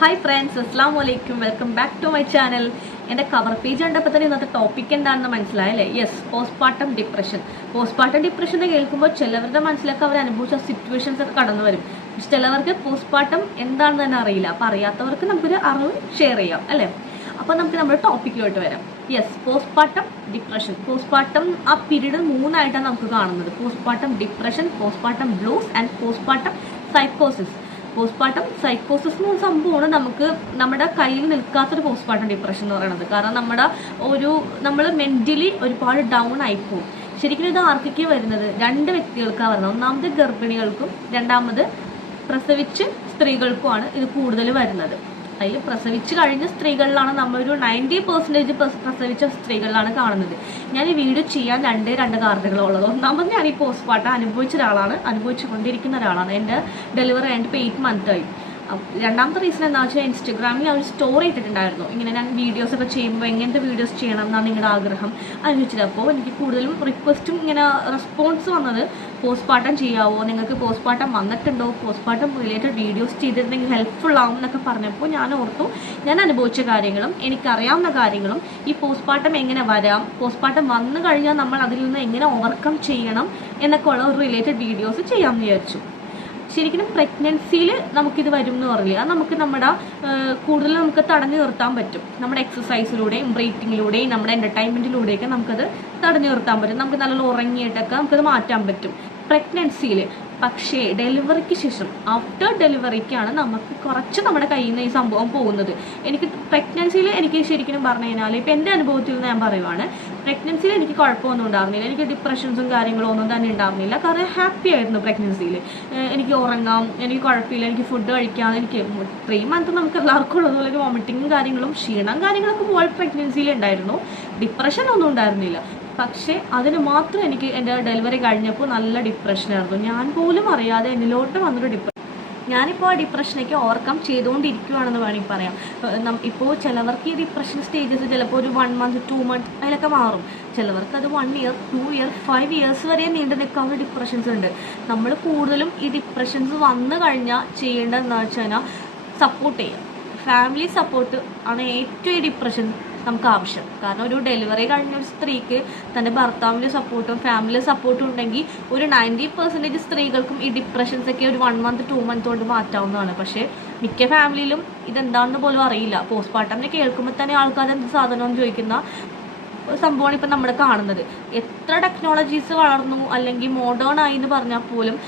Hi friends, അസ്സാം വലൈക്കും. Welcome back to my channel. എൻ്റെ കവർ പേജ് കണ്ടപ്പോൾ തന്നെ ഇന്നത്തെ ടോപ്പിക് എന്താണെന്ന് മനസ്സിലായല്ലേ? Yes, postpartum depression. Postpartum depression എന്ന് കേൾക്കുമ്പോൾ ചിലവരുടെ മനസ്സിലൊക്കെ അവർ അനുഭവിച്ച സിറ്റുവേഷൻസ് ഒക്കെ കടന്നു വരും. പക്ഷെ ചിലവർക്ക് പോസ്റ്റ്മോർട്ടം എന്താണെന്ന് തന്നെ അറിയില്ല. അപ്പോൾ അറിയാത്തവർക്ക് നമുക്കൊരു അറിവ് ഷെയർ ചെയ്യാം അല്ലേ? അപ്പോൾ നമുക്ക് നമ്മുടെ ടോപ്പിക്കിലോട്ട് വരാം. Yes, postpartum depression. പോസ്റ്റ്മോർട്ടം ആ പീരീഡ് മൂന്നായിട്ടാണ് നമുക്ക് കാണുന്നത്: postmortem depression, postmortem blues and postmortem സൈക്കോസിസ്. Postmortem സൈക്കോസിസ് എന്ന് പറഞ്ഞ സംഭവമാണ് നമുക്ക് നമ്മുടെ കയ്യിൽ നിൽക്കാത്തൊരു പോസ്റ്റ്മോർട്ടം ഡിപ്രഷൻ എന്ന് പറയുന്നത്. കാരണം നമ്മൾ മെൻ്റലി ഒരുപാട് ഡൗൺ ആയിപ്പോവും. ശരിക്കും ഇത് ആർക്കൊക്കെ വരുന്നത്? രണ്ട് വ്യക്തികൾക്കാണ് വരുന്നത്. ഒന്നാമത് ഗർഭിണികൾക്കും രണ്ടാമത് പ്രസവിച്ച് സ്ത്രീകൾക്കുമാണ് ഇത് കൂടുതൽ വരുന്നത്. അതിൽ പ്രസവിച്ച് കഴിഞ്ഞ സ്ത്രീകളിലാണ് നമ്മളൊരു 90% പ്രസവിച്ച സ്ത്രീകളിലാണ് കാണുന്നത്. ഞാൻ ഈ വീഡിയോ ചെയ്യാൻ രണ്ട് കാരണങ്ങളുള്ളത്. ഒന്നാമത് ഞാൻ ഈ പോസ്റ്റ്മോർട്ടം അനുഭവിച്ചുകൊണ്ടിരിക്കുന്ന ഒരാളാണ്. എൻ്റെ ഡെലിവറി ആയിട്ട് ഇപ്പോൾ 8 month ആയി. രണ്ടാമത്തെ റീസൺ എന്താണെന്ന് വെച്ചാൽ ഇൻസ്റ്റഗ്രാമിൽ ഞാൻ ഒരു സ്റ്റോറി ഇട്ടിട്ടുണ്ടായിരുന്നു. ഇങ്ങനെ ഞാൻ വീഡിയോസൊക്കെ ചെയ്യുമ്പോൾ എങ്ങനത്തെ വീഡിയോസ് ചെയ്യണം എന്നാണ് നിങ്ങളുടെ ആഗ്രഹം അനുവദിച്ചത്. അപ്പോൾ എനിക്ക് കൂടുതലും റിക്വസ്റ്റും ഇങ്ങനെ റെസ്പോൺസ് വന്നത് പോസ്റ്റ്മോർട്ടം ചെയ്യാവോ, നിങ്ങൾക്ക് പോസ്റ്റ്മോർട്ടം വന്നിട്ടുണ്ടോ, പോസ്റ്റ്മോർട്ടം റിലേറ്റഡ് വീഡിയോസ് ചെയ്തിരുന്നെങ്കിൽ ഹെൽപ്ഫുൾ ആവും എന്നൊക്കെ പറഞ്ഞപ്പോൾ ഞാൻ ഓർത്തു ഞാൻ അനുഭവിച്ച കാര്യങ്ങളും എനിക്കറിയാവുന്ന കാര്യങ്ങളും ഈ പോസ്റ്റ്മോർട്ടം എങ്ങനെ വരാം, പോസ്റ്റ്മോർട്ടം വന്നു കഴിഞ്ഞാൽ നമ്മൾ അതിൽ നിന്ന് എങ്ങനെ ഓവർകം ചെയ്യണം എന്നൊക്കെ ഉള്ള ഒരു റിലേറ്റഡ് വീഡിയോസ് ചെയ്യാമെന്ന് വിചാരിച്ചു. ശരിക്കും പ്രഗ്നൻസിയിൽ നമുക്കിത് വരും എന്ന് പറയില്ല. അത് നമുക്ക് കൂടുതൽ നമുക്ക് തടഞ്ഞു നിർത്താൻ പറ്റും. നമ്മുടെ എക്സസൈസിലൂടെയും ബ്രീത്തിങ്ങിലൂടെയും നമ്മുടെ എൻ്റർടൈൻമെൻറ്റിലൂടെയൊക്കെ നമുക്കത് തടഞ്ഞു നിർത്താൻ പറ്റും. നമുക്ക് നല്ലോണം ഉറങ്ങിയിട്ടൊക്കെ നമുക്കത് മാറ്റാൻ പറ്റും പ്രഗ്നൻസിയിൽ. പക്ഷേ ഡെലിവറിക്ക് ശേഷം, ആഫ്റ്റർ ഡെലിവറിക്കാണ് നമുക്ക് കുറച്ച് നമ്മുടെ കയ്യിൽ നിന്ന് ഈ സംഭവം പോകുന്നത്. എനിക്ക് പ്രഗ്നൻസിയിൽ എനിക്ക് ശരിക്കും പറഞ്ഞു കഴിഞ്ഞാൽ ഇപ്പോൾ എൻ്റെ അനുഭവത്തിൽ നിന്ന് ഞാൻ പറയുവാണ്, പ്രഗ്നൻസിയിൽ എനിക്ക് കുഴപ്പമൊന്നും ഉണ്ടായിരുന്നില്ല. എനിക്ക് ഡിപ്രഷൻസും കാര്യങ്ങളും ഒന്നും തന്നെ ഉണ്ടായിരുന്നില്ല. കാരണം ഹാപ്പി ആയിരുന്നു പ്രഗ്നൻസിയിൽ. എനിക്ക് ഉറങ്ങാം, എനിക്ക് കുഴപ്പമില്ല, എനിക്ക് ഫുഡ് കഴിക്കാം. എനിക്ക് 3 month നമുക്ക് എല്ലാവർക്കും ഉള്ളതുപോലെ വോമിറ്റിങ്ങും കാര്യങ്ങളും ക്ഷീണം കാര്യങ്ങളൊക്കെ പോലെ പ്രഗ്നൻസിയിൽ ഉണ്ടായിരുന്നു. ഡിപ്രഷൻ ഒന്നും ഉണ്ടായിരുന്നില്ല. പക്ഷേ അതിന് മാത്രം എനിക്ക് എൻ്റെ ഡെലിവറി കഴിഞ്ഞപ്പോൾ നല്ല ഡിപ്രഷനായിരുന്നു. ഞാൻ പോലും അറിയാതെ എന്നിലോട്ട് വന്നൊരു ഡിപ്രഷൻ. ഞാനിപ്പോൾ ആ ഡിപ്രഷനൊക്കെ ഓവർകം ചെയ്തുകൊണ്ടിരിക്കുകയാണെന്ന് വേണമെങ്കിൽ പറയാം. ഇപ്പോൾ ചിലവർക്ക് ഈ ഡിപ്രഷൻ സ്റ്റേജസ് ചിലപ്പോൾ ഒരു 1 month 2 month അതിലൊക്കെ മാറും. ചിലവർക്ക് അത് 1 year 2 year 5 years വരെ നീണ്ടു നിൽക്കാവുന്ന ഡിപ്രഷൻസ് ഉണ്ട്. നമ്മൾ കൂടുതലും ഈ ഡിപ്രഷൻസ് വന്നു കഴിഞ്ഞാൽ ചെയ്യേണ്ടതെന്ന് വെച്ച് കഴിഞ്ഞാൽ സപ്പോർട്ട് ചെയ്യുക. ഫാമിലി സപ്പോർട്ട് ആണ് ഏറ്റവും ഈ ഡിപ്രഷൻ നമുക്ക് ആവശ്യം. കാരണം ഒരു ഡെലിവറി കഴിഞ്ഞ ഒരു സ്ത്രീക്ക് തൻ്റെ ഭർത്താവിൻ്റെ സപ്പോർട്ടും ഫാമിലി സപ്പോർട്ടും ഉണ്ടെങ്കിൽ ഒരു 90% സ്ത്രീകൾക്കും ഈ ഡിപ്രഷൻസൊക്കെ ഒരു 1 month 2 month കൊണ്ട് മാറ്റാവുന്നതാണ്. പക്ഷേ മിക്ക ഫാമിലിയിലും ഇതെന്താണെന്ന് പോലും അറിയില്ല. പോസ്റ്റ്മോർട്ടം കേൾക്കുമ്പോൾ തന്നെ ആൾക്കാർ എന്ത് സാധനമെന്ന് ചോദിക്കുന്ന സംഭവമാണ് ഇപ്പം നമ്മൾ കാണുന്നത്. എത്ര ടെക്നോളജീസ് വളർന്നു അല്ലെങ്കിൽ മോഡേൺ ആയി എന്ന് പറഞ്ഞാൽ പോലും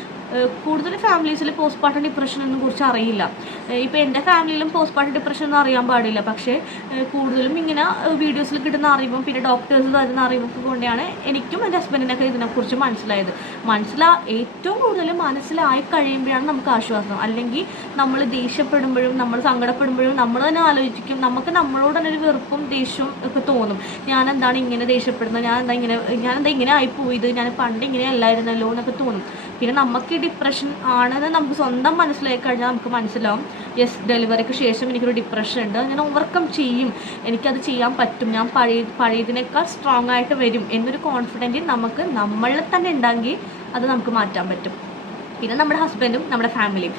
കൂടുതൽ ഫാമിലീസിൽ പോസ്റ്റ്മോർട്ടം ഡിപ്രഷനൊന്നും കുറിച്ച് അറിയില്ല. ഇപ്പോൾ എൻ്റെ ഫാമിലിയിലും പോസ്റ്റ്മോർട്ടം ഡിപ്രഷൻ ഒന്നും അറിയാൻ പാടില്ല. പക്ഷേ കൂടുതലും ഇങ്ങനെ വീഡിയോസിൽ കിട്ടുന്ന അറിവും പിന്നെ ഡോക്ടേഴ്സ് തരുന്ന അറിവൊക്കെ കൊണ്ടാണ് എനിക്കും എൻ്റെ ഹസ്ബൻഡിനൊക്കെ ഇതിനെക്കുറിച്ച് ഏറ്റവും കൂടുതൽ മനസ്സിലായി കഴിയുമ്പോഴാണ് നമുക്ക് ആശ്വാസം. അല്ലെങ്കിൽ നമ്മൾ ദേഷ്യപ്പെടുമ്പോഴും നമ്മൾ സങ്കടപ്പെടുമ്പോഴും നമ്മൾ തന്നെ ആലോചിക്കും, നമുക്ക് നമ്മളോട് തന്നെ ഒരു വെറുപ്പും ദേഷ്യവും ഒക്കെ തോന്നും. ഞാനെന്താണ് ഇങ്ങനെ ദേഷ്യപ്പെടുന്നത്, ഞാനെന്താ ഇങ്ങനെ ആയിപ്പോയത്, ഞാൻ പണ്ട് ഇങ്ങനെ അല്ലായിരുന്നല്ലോ എന്നൊക്കെ തോന്നും. പിന്നെ നമുക്ക് ഡിപ്രഷൻ ആണെന്ന് നമുക്ക് സ്വന്തം മനസ്സിലായി കഴിഞ്ഞാൽ നമുക്ക് മനസ്സിലാവും, യെസ്, ഡെലിവറിക്ക് ശേഷം എനിക്കൊരു ഡിപ്രഷൻ ഉണ്ട്, ഞാൻ ഓവർകം ചെയ്യും, എനിക്കത് ചെയ്യാൻ പറ്റും, ഞാൻ പഴയതിനേക്കാൾ സ്ട്രോങ് ആയിട്ട് വരും എന്നൊരു കോൺഫിഡൻറ്റ് നമുക്ക് നമ്മളിൽ തന്നെ ഉണ്ടെങ്കിൽ അത് നമുക്ക് മാറ്റാൻ പറ്റും. പിന്നെ നമ്മുടെ ഹസ്ബൻഡും നമ്മുടെ ഫാമിലിയും.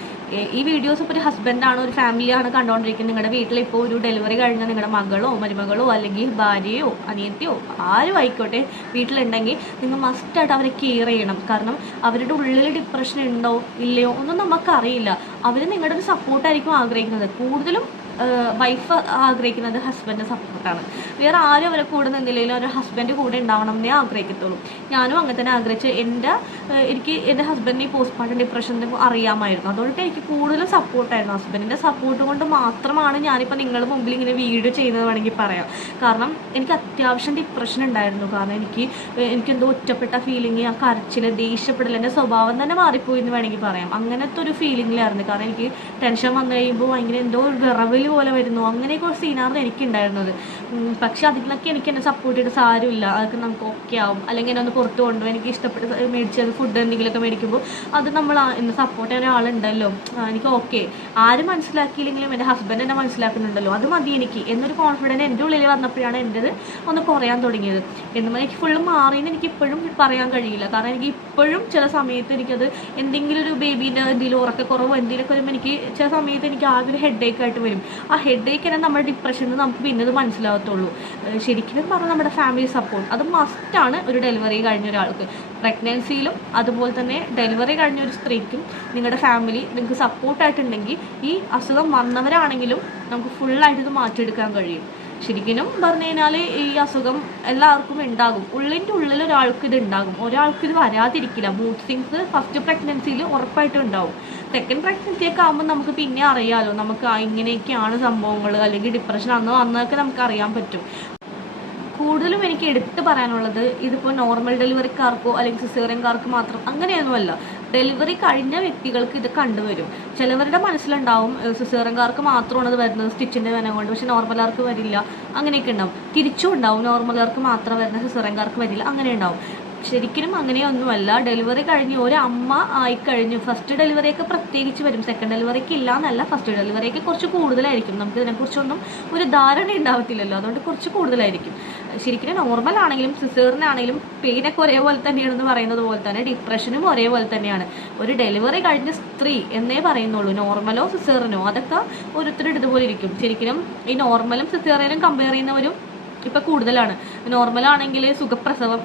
ഈ വീഡിയോസ് ഇപ്പോൾ ഒരു ഹസ്ബൻഡാണോ ഒരു ഫാമിലിയാണ് കണ്ടുകൊണ്ടിരിക്കുന്നത്, നിങ്ങളുടെ വീട്ടിൽ ഇപ്പോൾ ഒരു ഡെലിവറി കഴിഞ്ഞാൽ നിങ്ങളുടെ മകളോ മരുമകളോ അല്ലെങ്കിൽ ഭാര്യയോ അനിയത്തിയോ ആരും ആയിക്കോട്ടെ വീട്ടിലുണ്ടെങ്കിൽ നിങ്ങൾ മസ്റ്റായിട്ട് അവരെ കെയർ ചെയ്യണം. കാരണം അവരുടെ ഉള്ളിൽ ഡിപ്രഷൻ ഉണ്ടോ ഇല്ലയോ ഒന്നും നമുക്കറിയില്ല. അവർ നിങ്ങളുടെ ഒരു സപ്പോർട്ടായിരിക്കും ആഗ്രഹിക്കുന്നത്. കൂടുതലും വൈഫ് ആഗ്രഹിക്കുന്നത് ഹസ്ബൻഡിൻ്റെ സപ്പോർട്ടാണ്. വേറെ ആരും അവരെ കൂടെ നിന്നില്ലെങ്കിലും ഒരു ഹസ്ബൻഡ് കൂടെ ഉണ്ടാവണം എന്നേ ആഗ്രഹിക്കത്തുള്ളൂ. ഞാനും അങ്ങനെ തന്നെ ആഗ്രഹിച്ച് എനിക്ക് എൻ്റെ ഹസ്ബൻഡിന് ഈ പോസ്റ്റ്മോർട്ടം ഡിപ്രഷൻ്റെ അറിയാമായിരുന്നു. അതുകൊണ്ട് എനിക്ക് കൂടുതലും സപ്പോർട്ടായിരുന്നു. ഹസ്ബൻഡിൻ്റെ സപ്പോർട്ട് കൊണ്ട് മാത്രമാണ് ഞാനിപ്പോൾ നിങ്ങളുടെ മുമ്പിൽ ഇങ്ങനെ വീഡിയോ ചെയ്യുന്നത് വേണമെങ്കിൽ പറയാം. കാരണം എനിക്ക് അത്യാവശ്യം ഡിപ്രഷൻ ഉണ്ടായിരുന്നു. കാരണം എനിക്കെന്തോ ഒറ്റപ്പെട്ട ഫീലിംഗ്, ആ കരച്ചിൽ, ദേഷ്യപ്പെടൽ, എൻ്റെ സ്വഭാവം തന്നെ മാറിപ്പോയി എന്ന് വേണമെങ്കിൽ പറയാം. അങ്ങനത്തെ ഒരു ഫീലിങ്ങിലായിരുന്നു. കാരണം എനിക്ക് ടെൻഷൻ വന്നു കഴിയുമ്പോൾ ഭയങ്കര എന്തോ ഒരു വിറവിൽ പൊട്ടൽ പോലെ വരുന്നു, അങ്ങനെയൊക്കെ ഒരു സീനാണ് എനിക്കുണ്ടായിരുന്നത്. പക്ഷെ അതിനൊക്കെ എനിക്ക് എന്നെ സപ്പോർട്ട് ചെയ്തിട്ട് സാരമില്ല, അതൊക്കെ നമുക്ക് ഓക്കെ ആവും, അല്ലെങ്കിൽ എന്നെ ഒന്ന് പുറത്ത് കൊണ്ടുപോകും, എനിക്ക് ഇഷ്ടപ്പെട്ട് മേടിച്ചത് ഫുഡ് എന്തെങ്കിലുമൊക്കെ മേടിക്കുമ്പോൾ അത് നമ്മൾ എന്നെ സപ്പോർട്ട് ചെയ്യാൻ ഒരാളുണ്ടല്ലോ, എനിക്ക് ഓക്കെ, ആരും മനസ്സിലാക്കിയില്ലെങ്കിലും എൻ്റെ ഹസ്ബൻഡ് എന്നെ മനസ്സിലാക്കുന്നുണ്ടല്ലോ, അത് മതി എനിക്ക് എന്നൊരു കോൺഫിഡൻസ് എൻ്റെ ഉള്ളിൽ വന്നപ്പോഴാണ് എൻ്റെത് ഒന്ന് കുറയാൻ തുടങ്ങിയത്. എന്നും എനിക്ക് ഫുള്ള് മാറിയെന്ന് എനിക്ക് ഇപ്പോഴും പറയാൻ കഴിയില്ല. കാരണം എനിക്ക് ഇപ്പോഴും ചില സമയത്ത് എനിക്കത് എന്തെങ്കിലും ഒരു ബേബീൻ്റെ എന്തെങ്കിലും ഉറക്കക്കുറവോ എന്തെങ്കിലുമൊക്കെ വരുമ്പോൾ എനിക്ക് ചില സമയത്ത് എനിക്ക് ആകെ ഒരു ഹെഡേക്ക് ആയിട്ട് വരും. ആ ഹെഡേക്ക് തന്നെ നമ്മുടെ ഡിപ്രഷനിൽ നമുക്ക് പിന്നെ അത് മനസ്സിലാകത്തുള്ളൂ. ശരിക്കും പറഞ്ഞാൽ നമ്മുടെ ഫാമിലി സപ്പോർട്ട് അത് മസ്റ്റാണ് ഒരു ഡെലിവറി കഴിഞ്ഞ ഒരാൾക്ക്. പ്രഗ്നൻസിയിലും അതുപോലെ തന്നെ ഡെലിവറി കഴിഞ്ഞ ഒരു സ്ത്രീക്കും നിങ്ങളുടെ ഫാമിലി നിങ്ങൾക്ക് സപ്പോർട്ടായിട്ടുണ്ടെങ്കിൽ ഈ അസുഖം വന്നവരാണെങ്കിലും നമുക്ക് ഫുള്ളായിട്ട് ഇത് മാറ്റിയെടുക്കാൻ കഴിയും. ശരിക്കും പറഞ്ഞു കഴിഞ്ഞാൽ ഈ അസുഖം എല്ലാവർക്കും ഉണ്ടാകും, ഉള്ളിൻ്റെ ഉള്ളിൽ ഒരാൾക്ക് ഇത് ഉണ്ടാകും, ഒരാൾക്ക് ഇത് വരാതിരിക്കില്ല. മൂഡ് സ്വിങ്സ് ഫസ്റ്റ് പ്രഗ്നൻസിയിൽ ഉറപ്പായിട്ടും ഉണ്ടാവും. സെക്കൻഡ് പ്രഗ്നൻസിയൊക്കെ ആകുമ്പോൾ നമുക്ക് പിന്നെ അറിയാമല്ലോ, നമുക്ക് ഇങ്ങനെയൊക്കെയാണ് സംഭവങ്ങൾ, അല്ലെങ്കിൽ ഡിപ്രഷൻ അന്നൊക്കെ നമുക്ക് അറിയാൻ പറ്റും. കൂടുതലും എനിക്ക് എടുത്ത് പറയാനുള്ളത് ഇതിപ്പോൾ നോർമൽ ഡെലിവറിക്കാർക്കോ അല്ലെങ്കിൽ സിസേറിയൻകാർക്ക് മാത്രം അങ്ങനെയൊന്നുമല്ല, ഡെലിവറി കഴിഞ്ഞ വ്യക്തികൾക്ക് ഇത് കണ്ടുവരും. ചിലവരുടെ മനസ്സിലുണ്ടാവും സിസേറിയൻകാർക്ക് മാത്രമാണ് ഇത് വരുന്നത് സ്റ്റിച്ചിൻ്റെ വേന കൊണ്ട്, പക്ഷെ നോർമലാർക്ക് വരില്ല, അങ്ങനെയൊക്കെ ഉണ്ടാവും. തിരിച്ചും ഉണ്ടാവും, നോർമലാർക്ക് മാത്രം വരുന്ന സിസേറിയൻകാർക്ക് വരില്ല, അങ്ങനെ ഉണ്ടാവും. ശരിക്കും അങ്ങനെയൊന്നുമല്ല. ഡെലിവറി കഴിഞ്ഞ് ഒരു അമ്മ ആയിക്കഴിഞ്ഞു, ഫസ്റ്റ് ഡെലിവറിയൊക്കെ പ്രത്യേകിച്ച് വരും, സെക്കൻഡ് ഡെലിവറിക്ക് ഇല്ല എന്നല്ല, ഫസ്റ്റ് ഡെലിവറിയൊക്കെ കുറച്ച് കൂടുതലായിരിക്കും. നമുക്ക് ഇതിനെക്കുറിച്ചൊന്നും ഒരു ധാരണ ഉണ്ടാവത്തില്ലല്ലോ, അതുകൊണ്ട് കുറച്ച് കൂടുതലായിരിക്കും. ശരിക്കും നോർമൽ ആണെങ്കിലും സിസേറിനാണെങ്കിലും പെയിനൊക്കെ ഒരേപോലെ തന്നെയാണെന്ന് പറയുന്നത് പോലെ തന്നെ ഡിപ്രഷനും ഒരേപോലെ തന്നെയാണ്. ഒരു ഡെലിവറി കഴിഞ്ഞ സ്ത്രീ എന്നേ പറയുന്നുള്ളൂ, നോർമലോ സിസേറിനോ അതൊക്കെ ഓരോരുത്തരുടെ ഇതുപോലെ ഇരിക്കും. ശരിക്കും ഈ നോർമലും സിസേറിയനും കമ്പയർ ചെയ്യുന്നവരും ഇപ്പം കൂടുതലാണ്. നോർമലാണെങ്കിൽ സുഖപ്രസവം,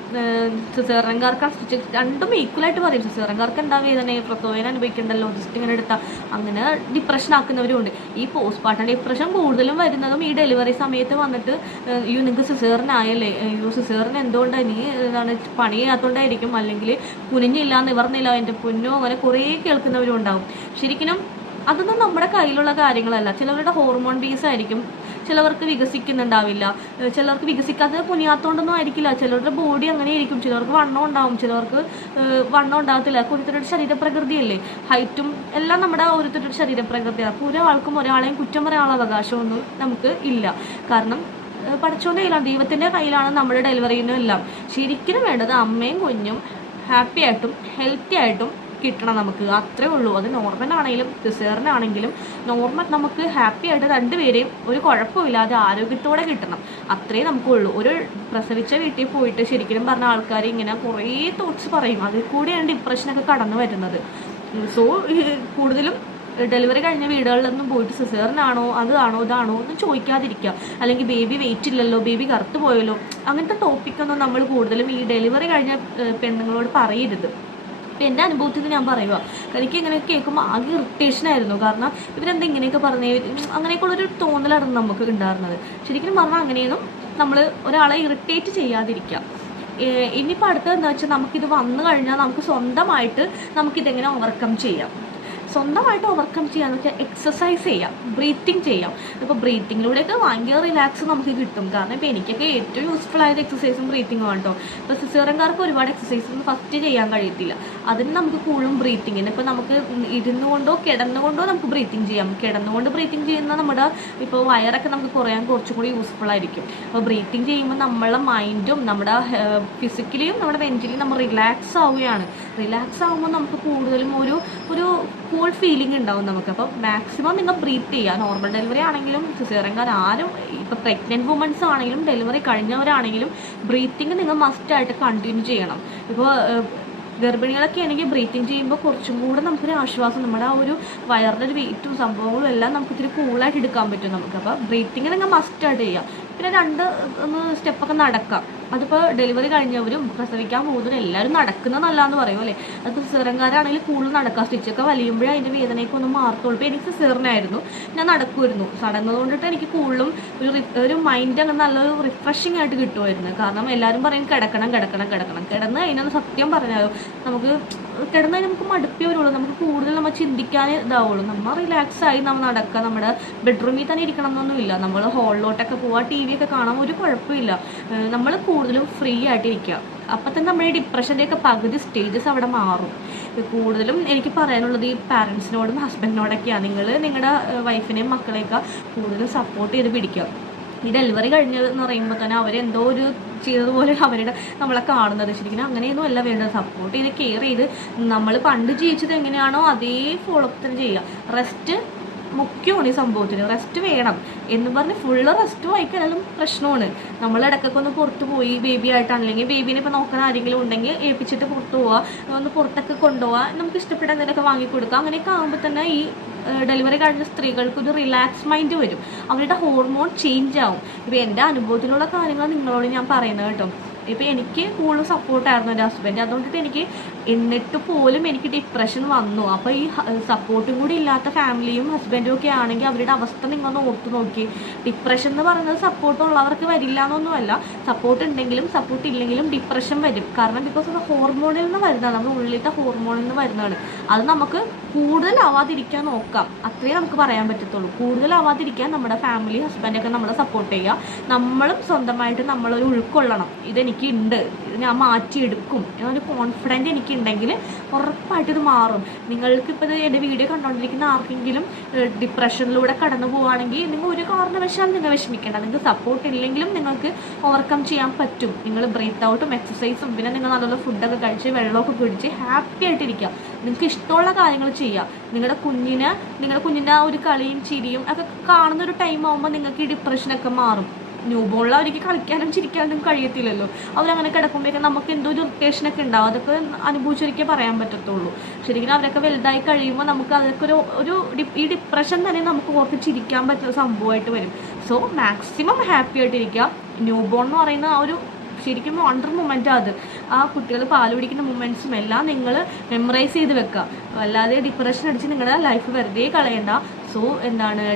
സിസേറിയൻകാർക്ക് രണ്ടും ഈക്വലായിട്ട് പറയും. സിസേറിയൻകാർക്ക് എന്താ വേദന, പ്രസവേദന അനുഭവിക്കണ്ടല്ലോ, ജസ്റ്റ് ഇങ്ങനെ എടുത്താൽ, അങ്ങനെ ഡിപ്രഷൻ ആക്കുന്നവരും ഉണ്ട്. ഈ പോസ്റ്റ്മോർട്ടം ഡിപ്രഷൻ കൂടുതലും വരുന്നതും ഈ ഡെലിവറി സമയത്ത് വന്നിട്ട് നിങ്ങൾക്ക് സിസേറിനായല്ലേ, സിസേറിന് എന്തുകൊണ്ടാണ് നീ എന്താണ് പണി ചെയ്യാത്തതുകൊണ്ടായിരിക്കും, അല്ലെങ്കിൽ കുനിഞ്ഞില്ല നിവർന്നില്ല എൻ്റെ പൊന്നോ, അങ്ങനെ കുറേ കേൾക്കുന്നവരും ഉണ്ടാവും. ശരിക്കും അതൊന്നും നമ്മുടെ കയ്യിലുള്ള കാര്യങ്ങളല്ല. ചിലവരുടെ ഹോർമോൺ ബേസ് ആയിരിക്കും, ചിലവർക്ക് വികസിക്കുന്നുണ്ടാവില്ല, ചിലർക്ക് വികസിക്കാത്തത് കുനിയാത്തോണ്ടൊന്നും ആയിരിക്കില്ല, ചിലരുടെ ബോഡി അങ്ങനെ ആയിരിക്കും, ചിലർക്ക് വണ്ണം ഉണ്ടാവും, ചിലർക്ക് വണ്ണം ഉണ്ടാകത്തില്ല. ഓരോരുത്തരുടെ ശരീരപ്രകൃതിയല്ലേ, ഹൈറ്റും എല്ലാം നമ്മുടെ ഓരോരുത്തരുടെ ശരീരപ്രകൃതിയാണ്. അപ്പോൾ ഒരാൾക്കും ഒരാളെയും കുറ്റം പറയാനുള്ള അവകാശമൊന്നും നമുക്ക് ഇല്ല. കാരണം പഠിച്ചോൻ്റെ കയ്യിലാണ്, ദൈവത്തിൻ്റെ കയ്യിലാണ് നമ്മുടെ ഡെലിവറിനും എല്ലാം. ശരിക്കും വേണ്ടത് അമ്മയും കുഞ്ഞും ഹാപ്പി ആയിട്ടും ഹെൽത്തി ആയിട്ടും കിട്ടണം നമുക്ക്, അത്രേ ഉള്ളൂ. അത് നോർമലാണെങ്കിലും സിസേറിനാണെങ്കിലും നോർമൽ നമുക്ക് ഹാപ്പി ആയിട്ട് രണ്ടുപേരെയും ഒരു കുഴപ്പമില്ലാതെ ആരോഗ്യത്തോടെ കിട്ടണം, അത്രേ നമുക്കുള്ളൂ. ഒരു പ്രസവിച്ച വീട്ടിൽ പോയിട്ട് ശരിക്കും പറഞ്ഞ ആൾക്കാർ ഇങ്ങനെ കുറേ തോട്ട്സ് പറയും, അതിൽ കൂടിയാണ് ഡിപ്രഷനൊക്കെ കടന്നു വരുന്നത്. സോ കൂടുതലും ഡെലിവറി കഴിഞ്ഞ വീടുകളിലൊന്നും പോയിട്ട് സിസേറിനാണോ അതാണോ ഇതാണോ എന്ന് ചോദിക്കാതിരിക്കുക, അല്ലെങ്കിൽ ബേബി വെയിറ്റ് ഇല്ലല്ലോ, ബേബി കറുത്ത് പോയല്ലോ, അങ്ങനത്തെ ടോപ്പിക്കൊന്നും നമ്മൾ കൂടുതലും ഈ ഡെലിവറി കഴിഞ്ഞ പെണ്ണുങ്ങളോട് പറയരുത്. എൻ്റെ അനുഭവത്തിൽ ഞാൻ പറയുക, എനിക്ക് ഇങ്ങനെയൊക്കെ കേൾക്കുമ്പോൾ ആകെ ഇറിറ്റേഷനായിരുന്നു. കാരണം ഇവരെന്താ ഇങ്ങനെയൊക്കെ പറഞ്ഞേ, അങ്ങനെയൊക്കെയുള്ളൊരു തോന്നലായിരുന്നു നമുക്ക് ഉണ്ടായിരുന്നത്. ശരിക്കും പറഞ്ഞാൽ അങ്ങനെയൊന്നും നമ്മൾ ഒരാളെ ഇറിറ്റേറ്റ് ചെയ്യാതിരിക്കുക. ഇനിയിപ്പോൾ അടുത്തത് എന്താ വെച്ചാൽ, നമുക്കിത് വന്നു കഴിഞ്ഞാൽ നമുക്ക് സ്വന്തമായിട്ട് നമുക്കിതെങ്ങനെ ഓവർകം ചെയ്യാം. സ്വന്തമായിട്ട് ഓവർകം ചെയ്യാന്ന് വെച്ചാൽ എക്സസൈസ് ചെയ്യാം, ബ്രീത്തിങ് ചെയ്യാം. ഇപ്പോൾ ബ്രീത്തിങ്ങിലൂടെയൊക്കെ ഭയങ്കര റിലാക്സ് നമുക്ക് കിട്ടും. കാരണം ഇപ്പോൾ എനിക്കൊക്കെ ഏറ്റവും യൂസ്ഫുൾ ആയത് എക്സസൈസും ബ്രീത്തിങ്ങും ആണ് കേട്ടോ. ഇപ്പോൾ സിസേറിയൻകാർക്ക് ഒരുപാട് എക്സസൈസൊന്നും ഫസ്റ്റ് ചെയ്യാൻ കഴിയത്തില്ല, അതിന് നമുക്ക് കൂടുതലും ബ്രീത്തിങ്ങിന്. ഇപ്പോൾ നമുക്ക് ഇരുന്നുകൊണ്ടോ കിടന്നുകൊണ്ടോ നമുക്ക് ബ്രീത്തിങ് ചെയ്യാം. കിടന്നുകൊണ്ട് ബ്രീത്തിങ് ചെയ്യുന്ന നമ്മുടെ ഇപ്പോൾ വയറൊക്കെ നമുക്ക് കുറയാൻ കുറച്ചും കൂടി യൂസ്ഫുൾ ആയിരിക്കും. അപ്പോൾ ബ്രീത്തിങ് ചെയ്യുമ്പോൾ നമ്മളെ മൈൻഡും നമ്മുടെ ഫിസിക്കലിയും നമ്മുടെ മെൻ്റലിയും നമ്മൾ റിലാക്സ് ആവുകയാണ്. റിലാക്സ് ആകുമ്പോൾ നമുക്ക് കൂടുതലും ഒരു കൂൾ ഫീലിംഗ് ഉണ്ടാവും നമുക്ക്. അപ്പോൾ മാക്സിമം നിങ്ങൾ ബ്രീത്ത് ചെയ്യുക. നോർമൽ ഡെലിവറി ആണെങ്കിലും സിസേറിയൻകാർ ആരും, ഇപ്പോൾ പ്രഗ്നൻറ്റ് വുമൻസ് ആണെങ്കിലും ഡെലിവറി കഴിഞ്ഞവരാണെങ്കിലും ബ്രീത്തിങ് നിങ്ങൾ മസ്റ്റായിട്ട് കണ്ടിന്യൂ ചെയ്യണം. ഇപ്പോൾ ഗർഭിണികളൊക്കെ ആണെങ്കിൽ ബ്രീത്തിങ് ചെയ്യുമ്പോൾ കുറച്ചും കൂടെ നമുക്കൊരു ആശ്വാസം, നമ്മുടെ ആ ഒരു വയറിൻ്റെ ഒരു വെയിറ്റും സംഭവങ്ങളും എല്ലാം നമുക്ക് ഇത്തിരി കൂളായിട്ട് എടുക്കാൻ പറ്റും നമുക്ക്. അപ്പോൾ ബ്രീത്തിങ് നിങ്ങൾ മസ്റ്റായിട്ട് ചെയ്യുക. പിന്നെ ഒന്ന് സ്റ്റെപ്പൊക്കെ നടക്കാം. അതിപ്പോൾ ഡെലിവറി കഴിഞ്ഞവരും പ്രസവിക്കാൻ പോകുന്നവരും എല്ലാവരും നടക്കുന്നത് നല്ലതെന്ന് പറയും അല്ലേ. അത് സിസേറിയൻകാരാണെങ്കിൽ കൂടുതൽ നടക്കുക, സ്റ്റിച്ചൊക്കെ വലിയുമ്പോഴേ അതിൻ്റെ വേദനയൊക്കെ ഒന്ന് മാറത്തുള്ളൂ. ഇപ്പോൾ എനിക്ക് സിസേറിയനായിരുന്നു, ഞാൻ നടക്കുമായിരുന്നു. നടന്നതുകൊണ്ടിട്ട് എനിക്ക് കൂടുതലും ഒരു മൈൻഡ് അങ്ങനെ നല്ലൊരു റിഫ്രഷിംഗ് ആയിട്ട് കിട്ടുമായിരുന്നു. കാരണം എല്ലാവരും പറയും കിടന്ന് കഴിഞ്ഞാൽ സത്യം പറഞ്ഞാലോ നമുക്ക് കിടന്ന് കഴിഞ്ഞാൽ നമുക്ക് മടുപ്പേ വരുള്ളൂ, നമുക്ക് കൂടുതൽ നമ്മൾ ചിന്തിക്കാൻ ഇതാവുള്ളൂ. നമ്മൾ റിലാക്സ് ആയി നമ്മൾ നടക്കുക. നമ്മുടെ ബെഡ്റൂമിൽ തന്നെ ഇരിക്കണം എന്നൊന്നുമില്ല, നമ്മൾ ഹോളിലോട്ടൊക്കെ പോവുക, ടി വി ഒക്കെ കാണാൻ ഒരു കുഴപ്പമില്ല. നമ്മൾ കൂടുതലും ഫ്രീ ആയിട്ടിരിക്കുക. അപ്പം തന്നെ നമ്മുടെ ഡിപ്രഷൻ്റെയൊക്കെ പകുതി സ്റ്റേജസ് അവിടെ മാറും. കൂടുതലും എനിക്ക് പറയാനുള്ളത് ഈ പാരൻസിനോടും ഹസ്ബൻഡിനോടൊക്കെയാണ്. നിങ്ങൾ നിങ്ങളുടെ വൈഫിനെയും മക്കളെയൊക്കെ കൂടുതലും സപ്പോർട്ട് ചെയ്ത് പിടിക്കുക. ഈ ഡെലിവറി കഴിഞ്ഞതെന്ന് പറയുമ്പോൾ തന്നെ അവരെന്തോ ഒരു ചെയ്തതുപോലെ അവരുടെ നമ്മളെ കാണുന്നത്. ശരിക്കും അങ്ങനെയൊന്നും അല്ല വേണ്ടത്. സപ്പോർട്ട് ചെയ്ത് കെയർ ചെയ്ത് നമ്മൾ പണ്ട് ജീവിച്ചത് എങ്ങനെയാണോ അതേ ഫോളോ അപ്പ് തന്നെ ചെയ്യുക. റെസ്റ്റ് മുഖ്യമാണ് ഈ സംഭവത്തിന്. റെസ്റ്റ് വേണം എന്ന് പറഞ്ഞ് ഫുള്ള് റെസ്റ്റ് വായിക്കാനും പ്രശ്നമാണ്. നമ്മൾ ഇടയ്ക്കൊക്കെ ഒന്ന് പുറത്ത് പോയി ബേബി ആയിട്ടാണെങ്കിൽ ബേബീനെ ഇപ്പോൾ നോക്കാൻ ആരെങ്കിലും ഉണ്ടെങ്കിൽ ഏൽപ്പിച്ചിട്ട് പുറത്ത് പോവുക, ഒന്ന് പുറത്തൊക്കെ കൊണ്ടുപോവുക, നമുക്ക് ഇഷ്ടപ്പെട്ട എന്തെങ്കിലുമൊക്കെ വാങ്ങിക്കൊടുക്കുക. അങ്ങനെയൊക്കെ ആകുമ്പോൾ തന്നെ ഈ ഡെലിവറി കഴിഞ്ഞ സ്ത്രീകൾക്ക് ഒരു റിലാക്സ് മൈൻഡ് വരും. അവരുടെ ഹോർമോൺ ചേഞ്ച് ആവും. ഇപ്പോൾ എൻ്റെ അനുഭവത്തിലുള്ള കാര്യങ്ങൾ നിങ്ങളോട് ഞാൻ പറയുന്നത് കേട്ടോ. ഇപ്പോൾ എനിക്ക് കൂടുതൽ സപ്പോർട്ടായിരുന്നു എൻ്റെ ഹസ്ബൻഡ്. അതുകൊണ്ടിട്ട് എനിക്ക് എന്നിട്ട് പോലും എനിക്ക് ഡിപ്രഷൻ വന്നു. അപ്പോൾ ഈ സപ്പോർട്ടും കൂടി ഇല്ലാത്ത ഫാമിലിയും ഹസ്ബൻഡും ഒക്കെ ആണെങ്കിൽ അവരുടെ അവസ്ഥ നിങ്ങളൊന്ന് ഓർത്ത് നോക്കി. ഡിപ്രഷൻ എന്ന് പറയുന്നത് സപ്പോർട്ട് ഉള്ളവർക്ക് വരില്ല എന്നൊന്നുമല്ല. സപ്പോർട്ട് ഉണ്ടെങ്കിലും സപ്പോർട്ട് ഇല്ലെങ്കിലും ഡിപ്രഷൻ വരും. കാരണം ബിക്കോസ് അത് ഹോർമോണിൽ നിന്ന് വരുന്നതാണ്, നമ്മുടെ ഉള്ളിലത്തെ ഹോർമോണിൽ നിന്ന് വരുന്നതാണ്. അത് നമുക്ക് കൂടുതലാവാതിരിക്കാൻ നോക്കാം, അത്രേ നമുക്ക് പറയാൻ പറ്റത്തുള്ളൂ. കൂടുതലാവാതിരിക്കാൻ നമ്മുടെ ഫാമിലി ഹസ്ബൻഡൊക്കെ നമ്മളെ സപ്പോർട്ട് ചെയ്യുക. നമ്മളും സ്വന്തമായിട്ട് നമ്മളൊരു ഉൾക്കൊള്ളണം. ഇതെനിക്കുണ്ട്, ഇത് ഞാൻ മാറ്റിയെടുക്കും എന്നൊരു കോൺഫിഡൻറ്റ് എനിക്കുണ്ടെങ്കിൽ ഉറപ്പായിട്ട് ഇത് മാറും. നിങ്ങൾക്കിപ്പോൾ എൻ്റെ വീഡിയോ കണ്ടുകൊണ്ടിരിക്കുന്ന ആർക്കെങ്കിലും ഡിപ്രഷനിലൂടെ കടന്നു പോവുകയാണെങ്കിൽ നിങ്ങൾ ഒരു കാരണവശാലും നിങ്ങൾ വിഷമിക്കേണ്ട. നിങ്ങൾക്ക് സപ്പോർട്ട് ഇല്ലെങ്കിലും നിങ്ങൾക്ക് ഓവർകം ചെയ്യാൻ പറ്റും. നിങ്ങൾ ബ്രീത്ത് ഔട്ടും എക്സസൈസും പിന്നെ നിങ്ങൾ നല്ലപോലെ ഫുഡൊക്കെ കഴിച്ച് വെള്ളമൊക്കെ കുടിച്ച് ഹാപ്പി ആയിട്ടിരിക്കുക. നിങ്ങൾക്ക് ഇഷ്ടമുള്ള കാര്യങ്ങൾ ചെയ്യുക. നിങ്ങളുടെ കുഞ്ഞിൻ്റെ ആ ഒരു കളിയും ചിരിയും ഒക്കെ കാണുന്ന ഒരു ടൈം ആകുമ്പോൾ നിങ്ങൾക്ക് ഈ ഡിപ്രഷനൊക്കെ മാറും. ന്യൂ ബോളിൽ അവർക്ക് കളിക്കാനും ചിരിക്കാനും കഴിയത്തില്ലല്ലോ. അവരങ്ങനെ കിടക്കുമ്പോഴേക്കും നമുക്ക് എന്തോ ഒരു ഇറിറ്റേഷനൊക്കെ ഉണ്ടാവും. അതൊക്കെ അനുഭവിച്ചൊരിക്കേ പറയാൻ പറ്റത്തുള്ളൂ. ശരിക്കും അവരൊക്കെ വലുതായി കഴിയുമ്പോൾ നമുക്ക് അതൊക്കെ ഈ ഡിപ്രഷൻ തന്നെ നമുക്ക് ഓർത്ത് ചിരിക്കാൻ പറ്റുന്ന സംഭവമായിട്ട് വരും. സോ മാക്സിമം ഹാപ്പി ആയിട്ടിരിക്കുക. ന്യൂ ബോൺ എന്ന് പറയുന്ന ആ ഒരു ശരിക്കും വണ്ടർ മൊമെൻറ്റാണ് അത്. ആ കുട്ടികൾ പാല് പിടിക്കുന്ന മൊമെൻറ്റ്സും എല്ലാം നിങ്ങൾ മെമ്മറൈസ് ചെയ്ത് വെക്കുക. അല്ലാതെ ഡിപ്രഷൻ അടിച്ച് നിങ്ങളുടെ ലൈഫ് വെറുതെ കളയണ്ട. സോ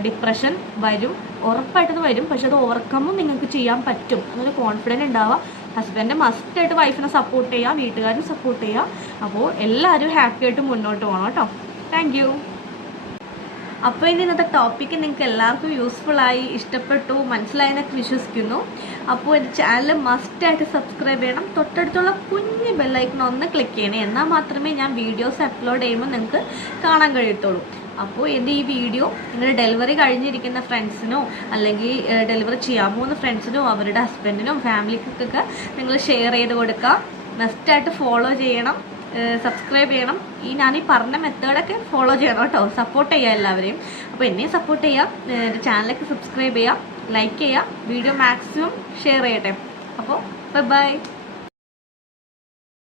ഡിപ്രഷൻ വരും, ഉറപ്പായിട്ടത് വരും. പക്ഷെ അത് ഓവർകമ്മും നിങ്ങൾക്ക് ചെയ്യാൻ പറ്റും എന്നൊരു കോൺഫിഡൻറ്റ് ഉണ്ടാവുക. ഹസ്ബൻഡ് മസ്റ്റായിട്ട് വൈഫിനെ സപ്പോർട്ട് ചെയ്യുക, വീട്ടുകാരും സപ്പോർട്ട് ചെയ്യുക. അപ്പോൾ എല്ലാവരും ഹാപ്പി ആയിട്ട് മുന്നോട്ട് പോകണം കേട്ടോ. Thank you. അപ്പോൾ ഇന്നത്തെ ടോപ്പിക്ക് നിങ്ങൾക്ക് എല്ലാവർക്കും യൂസ്ഫുള്ളായി, ഇഷ്ടപ്പെട്ടു, മനസ്സിലായെന്നൊക്കെ വിശ്വസിക്കുന്നു. അപ്പോൾ എൻ്റെ ചാനൽ മസ്റ്റായിട്ട് സബ്സ്ക്രൈബ് ചെയ്യണം. തൊട്ടടുത്തുള്ള കുഞ്ഞ് ബെല്ലൈക്കൺ ഒന്ന് ക്ലിക്ക് ചെയ്യണേ. എന്നാൽ മാത്രമേ ഞാൻ വീഡിയോസ് അപ്ലോഡ് ചെയ്യുമ്പോൾ നിങ്ങൾക്ക് കാണാൻ കഴിയത്തുള്ളൂ. അപ്പോൾ എൻ്റെ ഈ വീഡിയോ നിങ്ങളുടെ ഡെലിവറി കഴിഞ്ഞിരിക്കുന്ന ഫ്രണ്ട്സിനോ അല്ലെങ്കിൽ ഡെലിവറി ചെയ്യാൻ പോകുന്ന ഫ്രണ്ട്സിനോ അവരുടെ ഹസ്ബൻഡിനോ ഫാമിലിക്കൊക്കെ നിങ്ങൾ ഷെയർ ചെയ്ത് കൊടുക്കുക. മസ്റ്റായിട്ട് ഫോളോ ചെയ്യണം, സബ്സ്ക്രൈബ് ചെയ്യണം. ഞാൻ ഈ പറഞ്ഞ മെത്തേഡൊക്കെ ഫോളോ ചെയ്യണം കേട്ടോ. സപ്പോർട്ട് ചെയ്യുക എല്ലാവരെയും. അപ്പോൾ എന്നെയും സപ്പോർട്ട് ചെയ്യുക, എൻ്റെ ചാനലൊക്കെ സബ്സ്ക്രൈബ് ചെയ്യുക, ലൈക്ക് ചെയ്യുക, വീഡിയോ മാക്സിമം ഷെയർ ചെയ്യട്ടെ. അപ്പോൾ ബൈ.